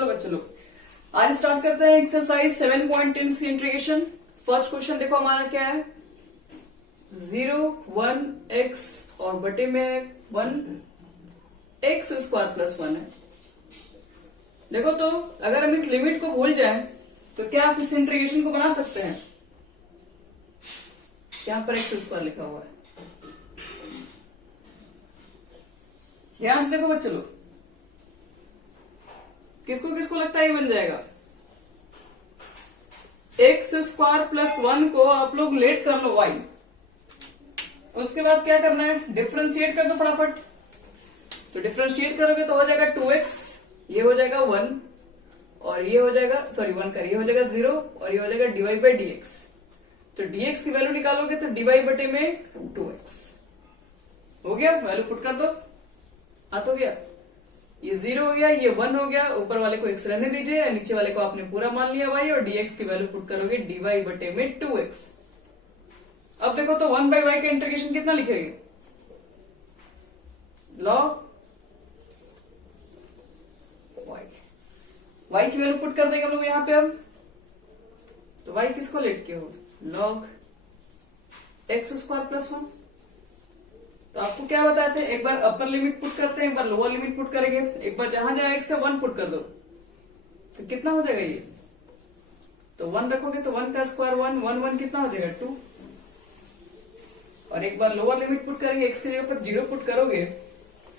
चलो बच्चों लोग आज स्टार्ट करते हैं एक्सरसाइज 7.10 की इंटीग्रेशन। फर्स्ट क्वेश्चन देखो हमारा क्या है, 0 1 x और बटे में 1 x स्क्वायर प्लस 1 है। देखो तो अगर हम इस लिमिट को भूल जाएं तो क्या आप इस इंटीग्रेशन को बना सकते हैं। यहां पर x स्क्वायर लिखा हुआ है, ध्यान से देखो बच्चों लोग, किसको किसको लगता है ये बन जाएगा। एक्स स्क्वायर प्लस 1 को आप लोग लेट कर लो y, उसके बाद क्या करना है, डिफ्रेंशिएट कर दो फटाफट। तो डिफ्रेंशिएट करोगे तो हो जाएगा 2x, ये हो जाएगा 1 और ये हो जाएगा 1 कर, ये हो जाएगा 0 और ये हो जाएगा dy बाई dx। तो dx की वैल्यू निकालोगे तो dy बटे में 2x हो गया, वैल्यू पुट कर दो, आ तो गया। ये 0 हो गया, ये 1 हो गया, ऊपर वाले को x रहने दीजिए, नीचे वाले को आपने पूरा मान लिया y और dx की वैल्यू पुट करोगे dy बटे में 2x। अब देखो तो 1 बाई y का इंटीग्रेशन कितना लिखेंगे, log y की वैल्यू पुट कर देंगे हम लोग यहाँ पे। अब तो y किसको लेट किया हो, log x स्क्वायर प्लस 1। तो आपको क्या बताते हैं, एक बार अपर लिमिट पुट करते हैं, एक बार लोअर लिमिट पुट करेंगे। एक बार जहां जहां x है 1 पुट कर दो तो कितना हो जाएगा ये, तो 1 रखोगे तो 1 का स्क्वायर 1 1 1 कितना हो जाएगा 2। और एक बार लोअर लिमिट पुट करेंगे, x के ऊपर 0 पुट करोगे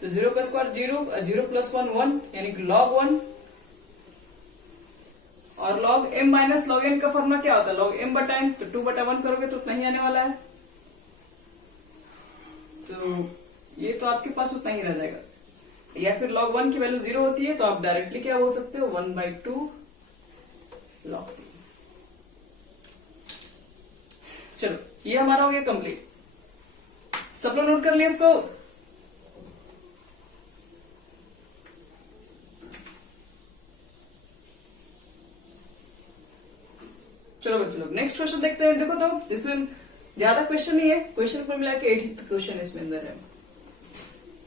तो 0 का स्क्वायर 0, 0 प्लस 1 1 यानी कि log 1। और log m minus log n का फॉर्मूला क्या होता है, log m बटा n, तो 2 बटा 1 करोगे तो उतना ही आने वाला है। तो ये तो आपके पास उतना ही रह जाएगा। या फिर log 1 की वैल्यू 0 होती है तो आप डायरेक्टली क्या बोल सकते हो, 1/2 log t। चलो ये हमारा हो गया कंप्लीट, सब लोग नोट कर लिया इसको। चलो बच्चों लोग नेक्स्ट क्वेश्चन देखते हैं। देखो तो जिसमें ज्यादा क्वेश्चन नहीं है, क्वेश्चन को मिला के 8th क्वेश्चन इसमें अंदर है।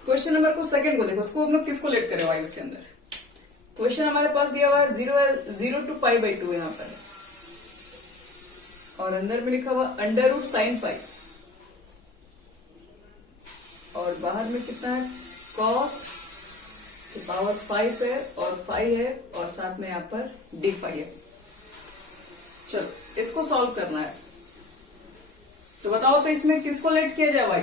क्वेश्चन नंबर को सेकंड को देखो, उसको हम लोग किसको लेट करे वाई, उसके अंदर क्वेश्चन हमारे पास दिया हुआ है 0 to π/2 यहाँ पर, और अंदर में लिखा हुआ √sin5 और बाहर में कितना है, cos की पावर 5 है और 5 है और साथ में यहाँ पर d5 है। चलो इसको सॉल्व करना है, तो बताओ तो इसमें किसको लेट किया जाए भाई।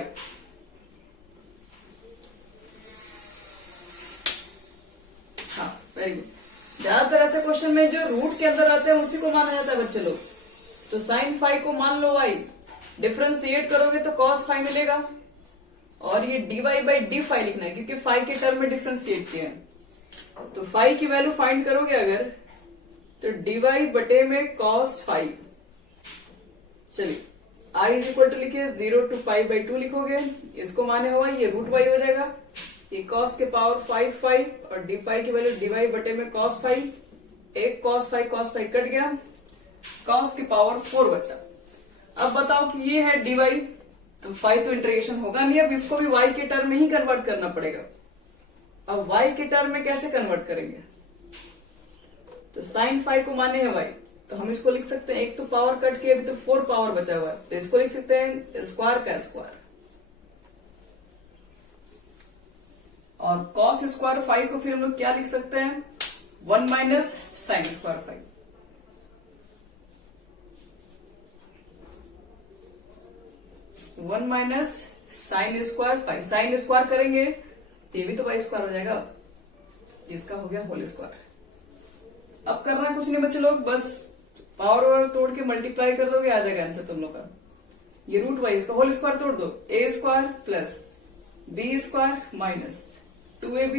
हाँ वेरी गुड। ज्यादातर ऐसे क्वेश्चन में जो रूट के अंदर आते हैं उसी को माना जाता है बच्चे लोग। तो sin 5 को मान लो y, डिफ्रेंशिएट करोगे तो cos 5 मिलेगा और ये dy बाई d5 लिखना है क्योंकि 5 के टर्म में डिफ्रेंशिएट किया है। तो 5 की वैल्यू फाइंड करोगे अगर तो dy बटे में cos 5। चलिए i इज इक्वल टू लिखिए 0 to π/2 लिखोगे, इसको माने हुआ ये √y हो जाएगा, ये cos के पावर 5 और d5 की वैल्यू dy बटे में cos 5, एक cos 5 कट गया, cos के पावर 4 बचा। अब बताओ कि ये है dy, तो 5 तो इंटीग्रेशन होगा नहीं, अब इसको भी y के टर्म में ही कन्वर्ट करना पड़ेगा। अब y के टर्म में कैसे कन्वर्ट करेंगे, तो sin 5 को माने है y, तो हम इसको लिख सकते हैं, एक तो पावर कट के अभी तो 4 पावर बचा हुआ है, तो इसको लिख सकते हैं स्क्वायर का स्क्वायर। और cos स्क्वायर 5 को फिर हम लोग क्या लिख सकते हैं, 1 minus sine square 5। One minus sine square 5, sine square करेंगे ये भी तो y स्क्वायर हो जाएगा, इसका हो गया होल स्क्वायर। अब करना कुछ नहीं बच्चे लोग, बस पावर और तोड़ के मल्टीप्लाई कर दोगे, आ जाएगा आंसर तुम लोग का। ये √y, इसका होल स्क्वायर तोड़ दो, a square plus b square minus 2ab।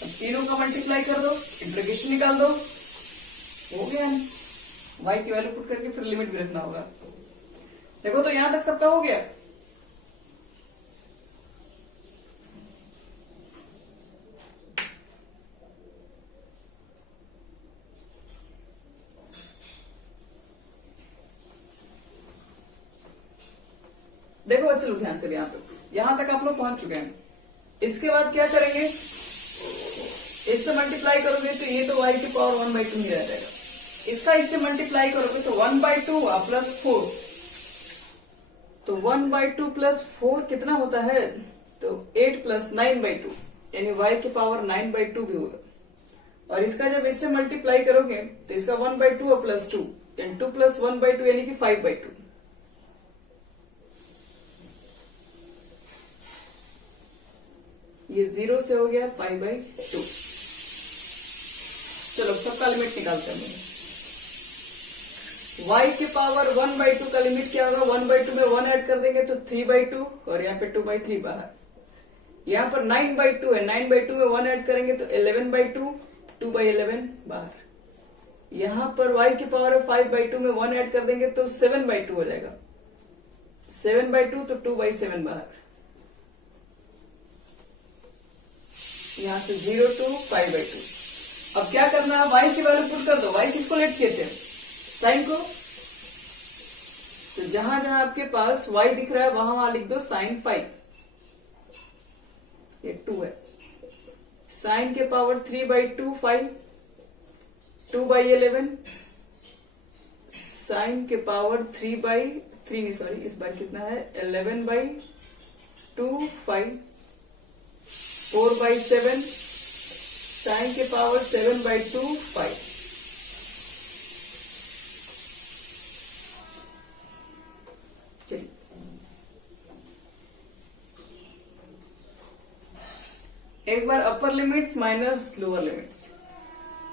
अब तीनों का मल्टीप्लाई कर दो, इंटीग्रेशन निकाल दो, हो गया। y की वैल्यू पुट करके फिर लिमिट भी रखना होगा। देखो तो यहां तक सबका हो गया। देखो बच्चे लोग ध्यान से भी यहां तक आप लोग पहुंच चुके हैं। इसके बाद क्या करेंगे, इससे मल्टीप्लाई करोगे तो ये तो y की पावर 1/2 ही रह जाएगा। इसका इससे मल्टीप्लाई करोगे तो 1/2 प्लस 4, तो 1/2 प्लस 4 कितना होता है, तो 8 प्लस 9/2, यानी y की पावर 9/2 भी होगा। और इसका जब इससे मल्टीप्लाई करोगे तो इसका 1/2 और प्लस 2, यानी 2 प्लस 1/2 यानी कि 5/2। ये 0 से हो गया π/2। चलो सबका लिमिट निकालते हैं। y की पावर 1/2 का लिमिट क्या होगा, 1/2 में 1 ऐड कर देंगे तो 3/2 और यहाँ पे 2/3 बाहर। यहाँ पर 9/2 है, 9/2 में 1 ऐड करेंगे तो 11/2, 2/11 बाहर। यहाँ पर y की पावर 5/2 में 1 ऐड कर देंगे तो 7/2 हो जाएगा, 7/2 तो 2/7 बाहर। यहाँ से 0 to 5/2। अब क्या करना है, y की वैल्यू पुट कर दो। y किसको लेट किए थे, साइन को, तो जहां जहां आपके पास y दिख रहा है वहां वहां लिख दो साइन 5। ये 2 है, साइन के पावर 3/2 5, 2/11, साइन के पावर 3/3 नहीं सॉरी इस बार कितना है 11/2 5, 4/7, साइन के पावर 7/2 5। चलिए एक बार upper limits minus lower limits,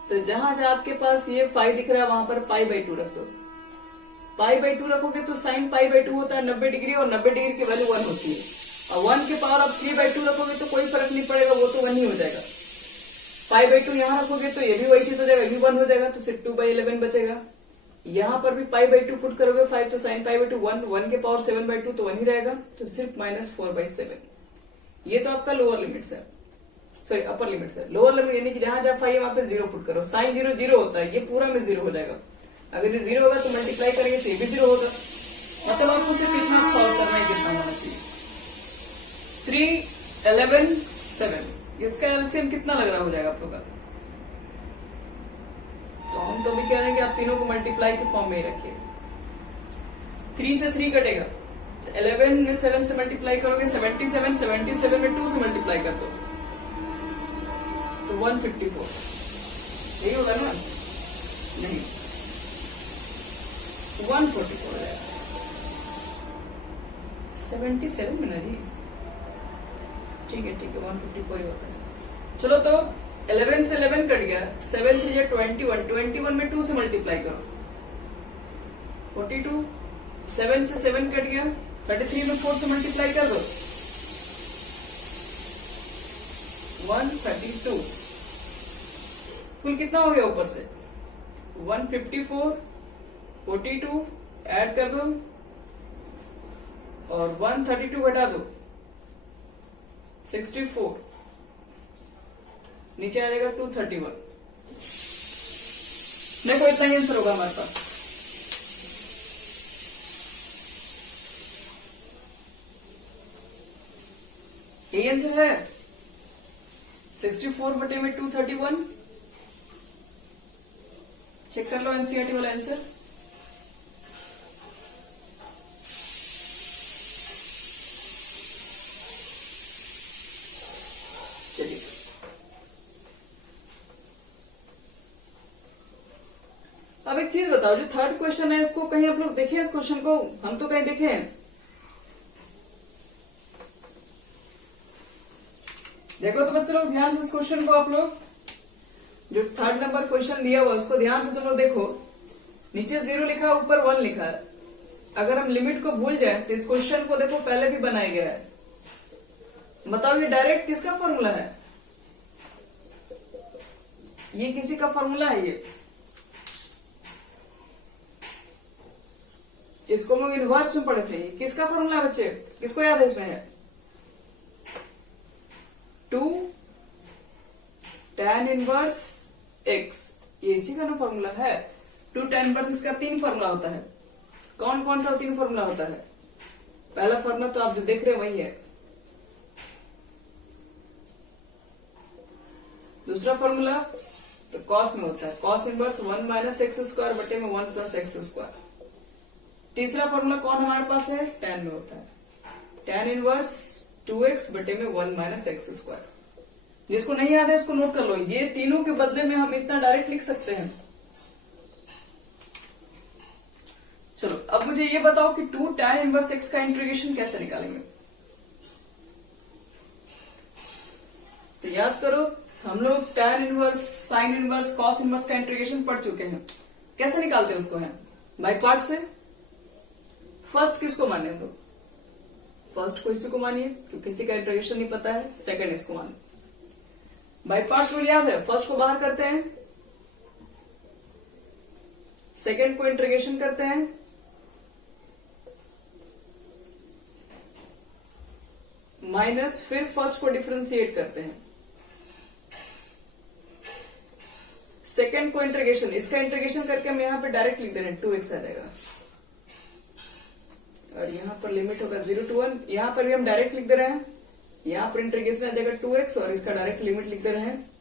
तो जहां जहां आपके पास ये पाई दिख रहा है वहां पर π/2 रख दो। π/2 रखोगे तो साइन π/2 होता है 90 डिग्री, और 90 डिग्री की वैल्यू 1 होती है। और 1 के पावर आप 3/2 रखोगे तो कोई फर्क नहीं पड़ेगा, वो तो 1 ही हो जाएगा। π/2 यहाँ रखोगे तो ये भी वही चीज हो जाएगा, ये भी 1 हो जाएगा, तो सिर्फ 2/11 बचेगा। यहाँ पर भी π/2 पुट करोगे 5 तो साइन π/2 1 के पावर 7/2 तो 1 ही रहेगा, तो सिर्फ -4/7। ये तो आपका लोअर लिमिट्स है, सॉरी अपर लिमिट्स है। लोअर लिमिट यानी कि जहां जहां फाइव वहां पे 0 पुट करो। साइन 0 0 होता है, ये पूरा में 0 हो जाएगा। अगर ये 0 होगा तो मल्टीप्लाई करेंगे तो ये भी 0 होगा। मतलब आपको सिर्फ इतना सॉल्व करना है, कितना होना चाहिए 3 11 7। इसका एलसीएम कितना लग रहा हो जाएगा आप लोग का, तो हम तो भी कह रहे हैं कि आप तीनों को मल्टीप्लाई के फॉर्म में ही रखिए। 3 से 3 कटेगा, 11 में 7 से मल्टीप्लाई करोगे 77, 77 में 2 से मल्टीप्लाई कर दो तो 154। यही होगा ना, नहीं 144 हो जाएगा। 77 में नहीं, ठीक है 154 ही होता है। चलो तो 11 से 11 कट गया, 7 3 या 21, 21 में 2 से मल्टीप्लाई करो 42, 7 से 7 कट गया, 33 में 4 से मल्टीप्लाई कर दो 132। कुल कितना हो गया ऊपर से 154, 42 ऐड कर दो और 132 घटा दो 64, नीचे आ जाएगा 231। देखो इतना ही आंसर होगा हमारे पास। यही आंसर है 64 बटे में 231। चेक कर लो एनसीईआरटी वाला आंसर। चलिए अब एक चीज बताओ, जो थर्ड क्वेश्चन है इसको कहीं आप लोग देखे इस क्वेश्चन को? हम तो कहीं देखे हैं। देखो तो बच्चों लोग ध्यान से इस क्वेश्चन को, आप लोग जो थर्ड नंबर क्वेश्चन दिया हुआ उसको ध्यान से तुम लोग देखो। नीचे 0 लिखा है, ऊपर 1 लिखा है। अगर हम लिमिट को भूल जाए तो इस क्वेश्चन को देखो पहले भी बनाया गया है। बताओ ये डायरेक्ट किसका फॉर्मूला है? ये किसी का फॉर्मूला है। ये इसको हम लोग इनवर्स में पढ़े थे। ये किसका फॉर्मूला है बच्चे? किसको याद है? इसमें है 2 tan इनवर्स x, ये इसी का ना फॉर्मूला है। 2 tan इनवर्स x का 3 फॉर्मूला होता है। कौन कौन सा 3 फॉर्मूला होता है? पहला फॉर्मूला तो आप जो देख रहे हैं वही है। दूसरा फॉर्मूला तो कॉस में होता है, cos inverse 1 minus x square बटे में 1 प्लस एक्स स्क्वायर। तीसरा फॉर्मूला कौन हमारे पास है, tan में होता है, tan इनवर्स 2x बटे में 1 माइनस एक्स स्क्वायर। जिसको नहीं याद है उसको नोट कर लो, ये तीनों के बदले में हम इतना डायरेक्ट लिख सकते हैं। चलो अब मुझे ये बताओ कि 2 tan इनवर्स x का इंटीग्रेशन कैसे निकालेंगे। तो याद करो, हम लोग tan inverse, sine inverse, cos inverse का इंटीग्रेशन पढ़ चुके हैं। कैसे निकालते हैं उसको, है बाय पार्ट से। फर्स्ट किसको माने हम लोग, फर्स्ट को इसी को मानिए क्योंकि किसी का इंटीग्रेशन नहीं पता है, सेकंड इसको मानिए। बाय पार्ट्स रूल याद है, फर्स्ट को बाहर करते हैं, सेकंड को इंटीग्रेशन करते हैं, माइनस, फिर फर्स्ट को डिफरेंशिएट करते हैं, सेकंड को इंटीग्रेशन, इसका इंटीग्रेशन करके हम यहां पे डायरेक्ट लिख दे रहे हैं 2x आ जाएगा, और यहां पर लिमिट होगा 0 to 1, यहां पर भी हम डायरेक्ट लिख दे रहे हैं, यहां पर इंटीग्रेशन आ जाएगा 2x और इसका डायरेक्ट लिमिट लिख दे रहे हैं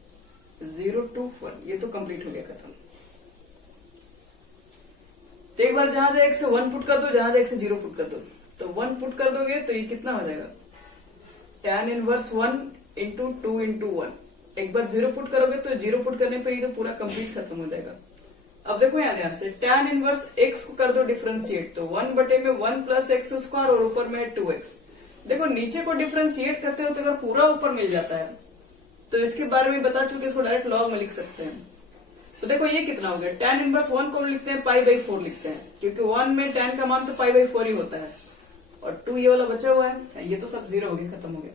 0 to 1। ये तो कंप्लीट हो गया, खत्म। तो एक बार जहां जहां 1 से 1 पुट कर दो, जहां जहां 1 से 0 पुट कर दो, तो 1 पुट कर दोगे तो ये कितना हो जाएगा, tan इनवर्स 1 इंटू 2 इंटू 1। एक बार 0 पुट करोगे तो 0 पुट करने पर ये तो पूरा कंप्लीट खत्म हो जाएगा। अब देखो यहां से tan इनवर्स x को कर दो डिफरेंशिएट, तो 1 बटे में 1 प्लस एक्स स्क्वायर और ऊपर में 2x। देखो नीचे को डिफरेंशिएट करते हो तो अगर पूरा ऊपर मिल जाता है तो इसके बारे में बता चुके, इसको डायरेक्ट लॉग में लिख सकते हैं। तो देखो ये कितना हो गया, tan इनवर्स 1 को लिखते हैं π/4 लिखते हैं, क्योंकि 1 में tan का मान तो π/4 ही होता है, और 2 ये वाला बचा हुआ है, ये तो सब 0 हो गया, खत्म हो गया।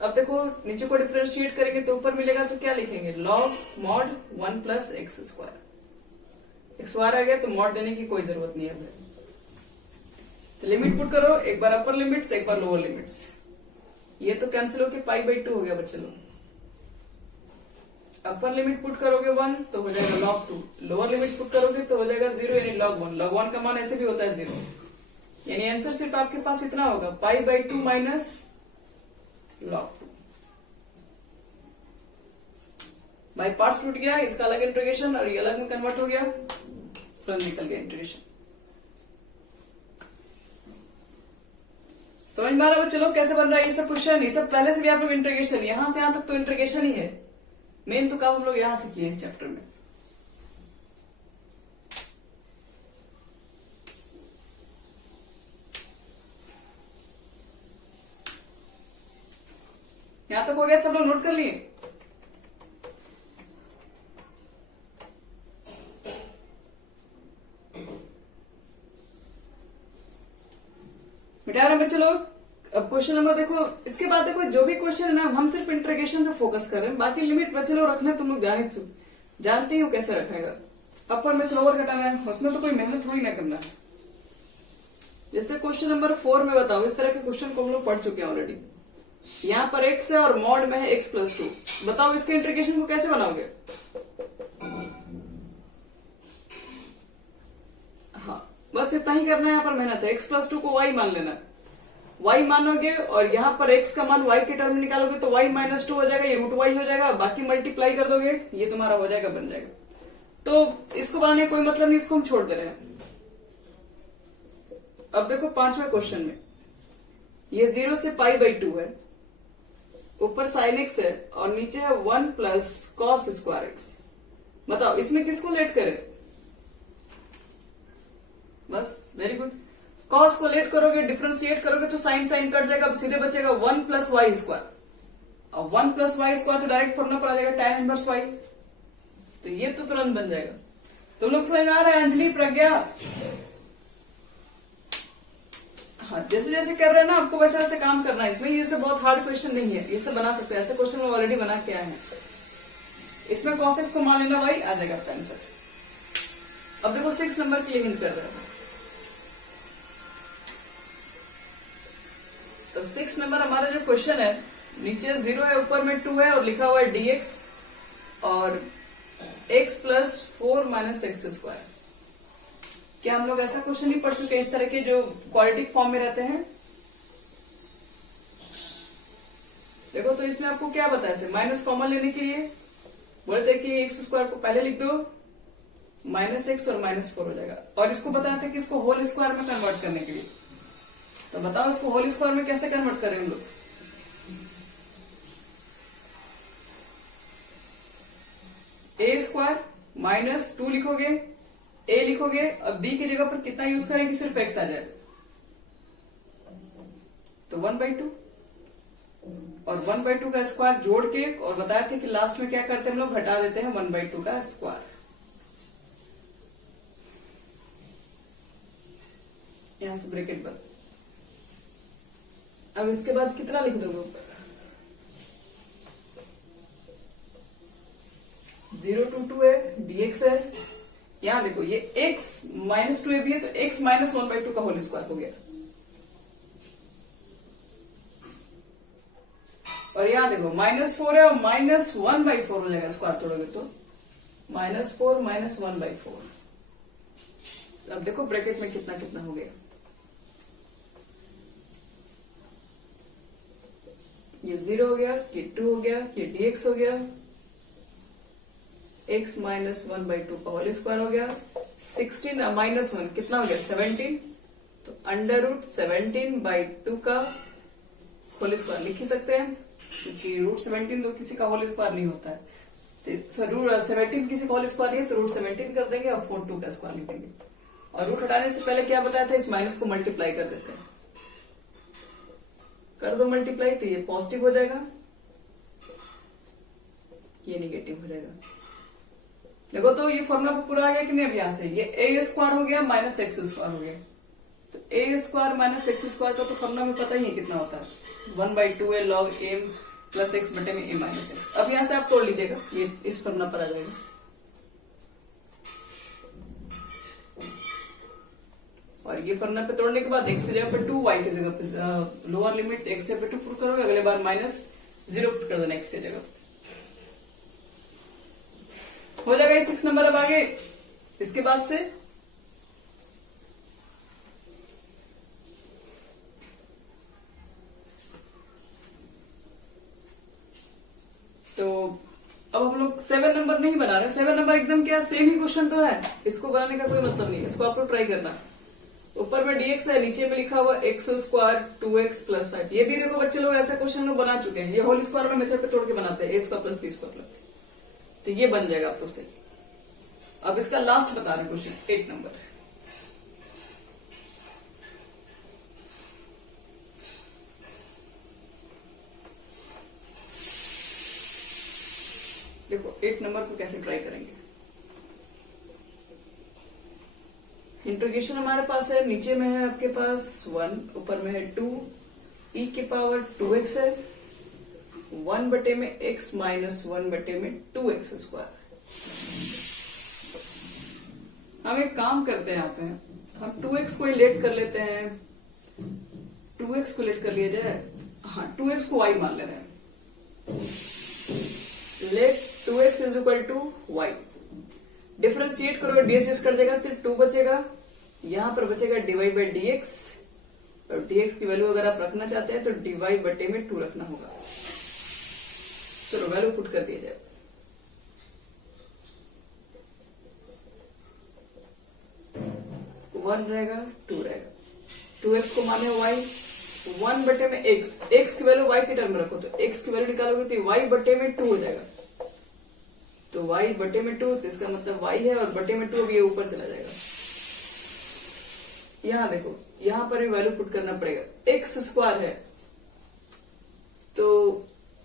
अब देखो नीचे को डिफरेंशिएट करेंगे तो ऊपर मिलेगा, तो क्या लिखेंगे, log mod 1 plus x square. X square आ गया तो मॉड देने की कोई जरूरत नहीं है। तो लिमिट पुट करो, एक बार अपर लिमिट्स, एक बार लोअर लिमिट्स, ये तो कैंसिल होके π/2 हो गया बच्चे लोग। अपर लिमिट पुट करोगे 1 तो हो जाएगा log 2, लोअर लिमिट पुट करोगे तो हो जाएगा 0 यानी log 1। log 1 का मान ऐसे भी होता है 0, यानी आंसर सिर्फ आपके पास इतना होगा, π/2 माइनस log 2। बाय पार्ट्स टूट गया, इसका अलग इंटीग्रेशन और ये अलग में कन्वर्ट हो गया, तुरंत निकल गया इंटीग्रेशन। समझ में आ रहा है चलो कैसे बन रहा है ये सब क्वेश्चन। ये सब पहले से भी आप लोग इंटीग्रेशन, यहां से यहां तक तो इंटीग्रेशन ही है, मेन तो काम हम लोग यहां से किए इस चैप्टर में। यहां तक हो गया, सब लोग नोट कर लिए। मिटा रहे बच्चे लोग। अब क्वेश्चन नंबर देखो, इसके बाद देखो जो भी क्वेश्चन है ना, हम सिर्फ इंटीग्रेशन पे फोकस कर रहे हैं, बाकी लिमिट बच्चे लोग रखना तुम लोग जानते ही हो कैसे रखेगा। अपर में स्लोवर घटाना है, उसमें तो कोई मेहनत थोड़ी ना करना है। जैसे क्वेश्चन नंबर 4 में बताओ, इस तरह के क्वेश्चन को हम लोग पढ़ चुके हैं ऑलरेडी। यहाँ पर x है और मॉड में है x+2, बताओ इसके इंटीग्रेशन को कैसे बनाओगे। हाँ बस इतना ही करना है, यहाँ पर मेहनत है। x+2 को y मान लेना, y मानोगे और यहाँ पर x का मान y के टर्म में निकालोगे तो y-2 हो जाएगा, ये √y हो जाएगा, बाकी मल्टीप्लाई कर दोगे, ये तुम्हारा हो जाएगा, बन जाएगा। तो इसको बनाने का कोई मतलब नहीं, इसको हम छोड़ दे रहे हैं। अब देखो 5वें क्वेश्चन में ये 0 से π/2 है, ऊपर sin x है और नीचे है 1 प्लस cos स्क्वायर x। बताओ इसमें किसको लेट करें, बस वेरी गुड। cos को लेट करोगे, डिफरेंशिएट करोगे तो sin कट जाएगा, अब सीधे बचेगा 1 प्लस वाई स्क्वायर, और 1 प्लस वाई स्क्वायर तो डायरेक्ट फॉर्मूला पर आ जाएगा tan इनवर्स y, तो ये तो तुरंत बन जाएगा। तुम लोग समझ में आ रहा है अंजलि, प्रज्ञा? हाँ जैसे जैसे कर रहे हैं ना आपको वैसे वैसे काम करना है इसमें, ये सब बहुत हार्ड क्वेश्चन नहीं है, ये सब बना सकते हैं। ऐसे क्वेश्चन हम ऑलरेडी बना के आए हैं। इसमें cos x को मान लेना y, आ जाएगा आपका आंसर। अब देखो 6 नंबर के लिए हिंट कर रहे हैं, तो 6 नंबर हमारा जो क्वेश्चन है, नीचे 0 है, ऊपर में 2 है और लिखा हुआ है dx और x+4 माइनस एक्स स्क्वायर। क्या हम लोग ऐसा क्वेश्चन नहीं पढ़ चुके इस तरह के जो क्वाड्रेटिक फॉर्म में रहते हैं? देखो तो इसमें आपको क्या बताए थे, माइनस कॉमन लेने के लिए बोले थे कि एक्स स्क्वायर को पहले लिख दो, माइनस एक्स और माइनस 4 हो जाएगा। और इसको बताया था कि इसको होल स्क्वायर में कन्वर्ट करने के लिए, तो बताओ इसको होल स्क्वायर में कैसे कन्वर्ट करें हम लोग। ए स्क्वायर माइनस 2 लिखोगे, ए लिखोगे और बी की जगह पर कितना यूज करेंगे, सिर्फ एक्स आ जाए, तो 1/2 और 1/2 का स्क्वायर जोड़ के, और बताया थे कि लास्ट में क्या करते हैं हम लोग, घटा देते हैं 1/2 का स्क्वायर। यहां से ब्रैकेट बंद। अब इसके बाद कितना लिख दोगे ऊपर, 0 to 2 है, dx है। यहां देखो ये x माइनस 2 भी है, तो x माइनस 1/2 का होल स्क्वायर हो गया। और यहां देखो -4 है और -1/4 हो जाएगा, स्क्वायर तोड़ोगे तो -4 माइनस 1/4। अब देखो ब्रैकेट में कितना कितना हो गया, ये 0 हो गया, ये 2 हो गया, ये dx हो गया, x माइनस 1/2 का होल स्क्वायर हो गया, 16 माइनस 1 कितना हो गया 17, तो √17/2 का होल स्क्वायर लिख ही सकते हैं, क्योंकि √17 तो किसी का होल स्क्वायर नहीं होता है, तो √17 किसी का होल स्क्वायर नहीं है, तो √17 कर देंगे और 4/2 का स्क्वायर लिख देंगे। और रूट हटाने से पहले क्या बताया था, इस माइनस को मल्टीप्लाई कर देते हैं, कर दो मल्टीप्लाई, तो ये पॉजिटिव हो जाएगा, ये नेगेटिव हो जाएगा। देखो तो ये फॉर्मूला पूरा आ गया कि नहीं। अब यहां से ये ए स्क्वायर हो गया माइनस एक्स स्क्वायर हो गया, तो ए स्क्वायर माइनस एक्स स्क्वायर का तो फॉर्मूला में पता ही है कितना होता है, 1/2 है log a प्लस एक्स बटे में a माइनस एक्स। अब यहां से आप तोड़ लीजिएगा, ये इस फॉर्मूला पर आ जाएगा। और ये फॉर्मूला पे तोड़ने के बाद एक्स की जगह पे 2, वाई की जगह पे लोअर लिमिट एक्स से पे 2 पुट करोगे, अगले बार -0 पुट कर देना एक्स की जगह, हो जाएगा ये 6 नंबर। अब आगे इसके बाद से तो अब हम लोग 7 नंबर नहीं बना रहे, 7 नंबर एकदम क्या सेम ही क्वेश्चन तो है, इसको बनाने का कोई मतलब नहीं है, इसको आप लोग ट्राई करना। ऊपर में dx है, नीचे में लिखा हुआ x स्क्वायर 2x प्लस 5। ये भी देखो बच्चे लोग ऐसा क्वेश्चन लोग बना चुके हैं, ये होल स्क्वायर में मेथड पे तोड़ के बनाते हैं, a square plus b square, तो ये बन जाएगा आप लोग से। अब इसका लास्ट बता रहे क्वेश्चन 8 नंबर। देखो 8 नंबर को कैसे ट्राई करेंगे। इंटीग्रेशन हमारे पास है, नीचे में है आपके पास 1, ऊपर में है 2, e की पावर 2x है, 1 बटे में x माइनस 1 बटे में 2x स्क्वायर। हम एक काम करते हैं, यहाँ पे हम 2x को लेट कर लेते हैं, 2x को लेट कर लिया जाए, हाँ 2x को y मान ले रहे हैं, let 2x is equal to y। Differentiate करोगे ds कर देगा, सिर्फ 2 बचेगा, यहां पर बचेगा dy बाई dx, और dx की वैल्यू अगर आप रखना चाहते हैं तो dy बटे में 2 रखना होगा। चलो वैल्यू पुट कर दिया जाए, वन रहेगा 2 रहेगा, 2x को माने y, 1 बटे में x की वैल्यू y के टर्म में रखो, तो x की वैल्यू निकालोगे तो y बटे में 2 हो जाएगा, तो y बटे में 2, तो इसका मतलब y है और बटे में 2 अब ये ऊपर चला जाएगा। यहां देखो, यहां पर भी वैल्यू पुट करना पड़ेगा, x स्क्वायर है तो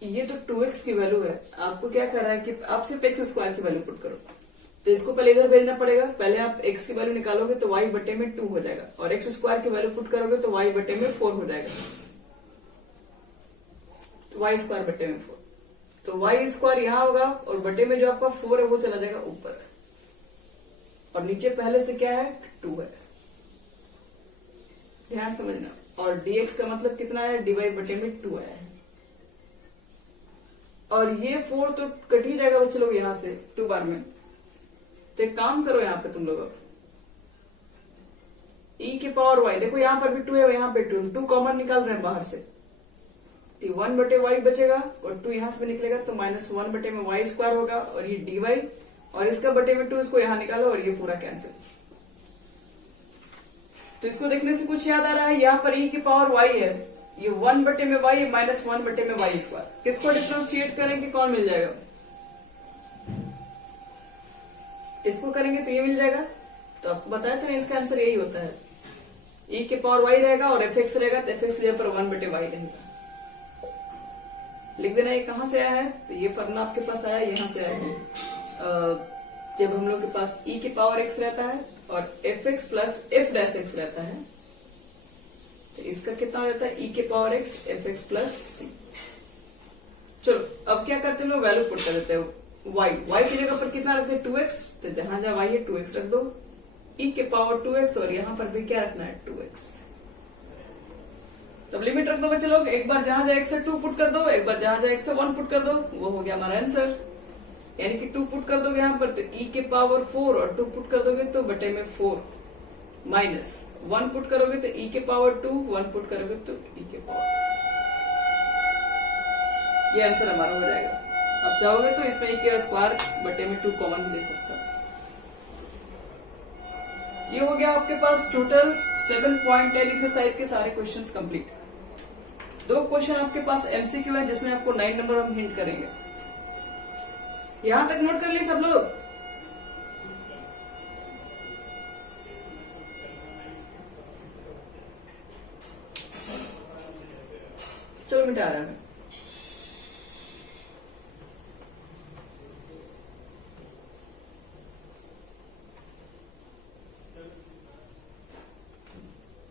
ये तो 2x की वैल्यू है, आपको क्या कर रहा है कि आप सिर्फ x स्क्वायर की वैल्यू पुट करो, तो इसको पहले इधर भेजना पड़ेगा, पहले आप x की वैल्यू निकालोगे तो y बटे में 2 हो जाएगा, और x स्क्वायर की वैल्यू पुट करोगे तो y बटे में 4 हो जाएगा, तो y स्क्वायर बटे में 4, तो y स्क्वायर यहां होगा और बटे में जो आपका 4 है वो चला जाएगा ऊपर, और नीचे पहले से क्या है 2 है, ध्यान समझना। और dx का मतलब कितना है, dy बटे में 2 है, और ये 4 तो कट ही जाएगा बच्चे लोग यहां से 2 बार में, तो एक काम करो यहाँ पे तुम लोग, e की पावर y, देखो यहाँ पर भी 2 है, यहाँ पे 2 कॉमन निकाल रहे हैं बाहर से, तो 1/y बचेगा और 2 यहां से भी निकलेगा तो -1/y² होगा और ये dy और इसका बटे में 2 इसको यहां निकालो और ये पूरा कैंसिल। तो इसको देखने से कुछ याद आ रहा है, यहाँ पर e की पावर y है, ये 1/y -1/y²। किसको डिफ्रेंशिएट करेंगे कौन मिल जाएगा? इसको करेंगे तो ये मिल जाएगा। तो आपको बताया था ना इसका आंसर यही होता है, e के पावर y रहेगा और fx रहेगा तो fx जगह पर 1/y रहेगा। लिख देना ये कहां से आया है, तो ये फॉर्मूला आपके पास आया यहां से आया है जब हम लोग के पास e के पावर x रहता है और fx plus f dash x रहता है, तो इसका कितना रहता है e के power x fx plus c। चलो अब क्या करते हैं लोग, वैल्यू पुट कर देते हो y की जगह पर कितना रखते हैं 2x, तो जहां जहां y है 2x रख दो, e के पावर 2x और यहां पर भी क्या रखना है 2x। तब लिमिट रख दो बच्चे लोग, एक बार जहां जहां x से 2 पुट कर दो, एक बार जहां जहां x से 1 पुट कर दो, वो हो गया हमारा आंसर। यानी कि 2 पुट कर दोगे यहाँ पर तो e के पावर 4 और 2 पुट कर दोगे तो बटे में 4 माइनस 1 पुट करोगे तो e के पावर 2, 1 पुट करोगे तो e के पावर, ये आंसर हमारा हो जाएगा। अब चाहोगे तो इसमें e के स्क्वायर बटे में 2 कॉमन ले सकता है। ये हो गया आपके पास टोटल 7.10 एक्सरसाइज के सारे क्वेश्चंस कंप्लीट। 2 क्वेश्चन आपके पास एमसीक्यू है जिसमें आपको 9 नंबर हम हिंट करेंगे। यहां तक नोट कर ली सब लोग? चलो मिटा रहा है।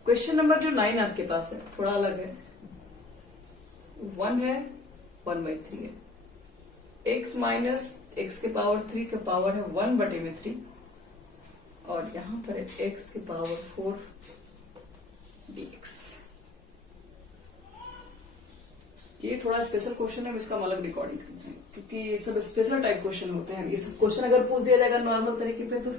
क्वेश्चन नंबर जो 9 आपके पास है थोड़ा अलग है। 1 है 1/3 है, x माइनस x के पावर 3 का पावर है 1/3 और यहां पर है x के पावर 4 dx। ये थोड़ा स्पेशल क्वेश्चन है, इसका हम अलग रिकॉर्डिंग करते हैं क्योंकि ये सब स्पेशल टाइप क्वेश्चन होते हैं। ये सब क्वेश्चन अगर पूछ दिया जाएगा नॉर्मल तरीके पे तो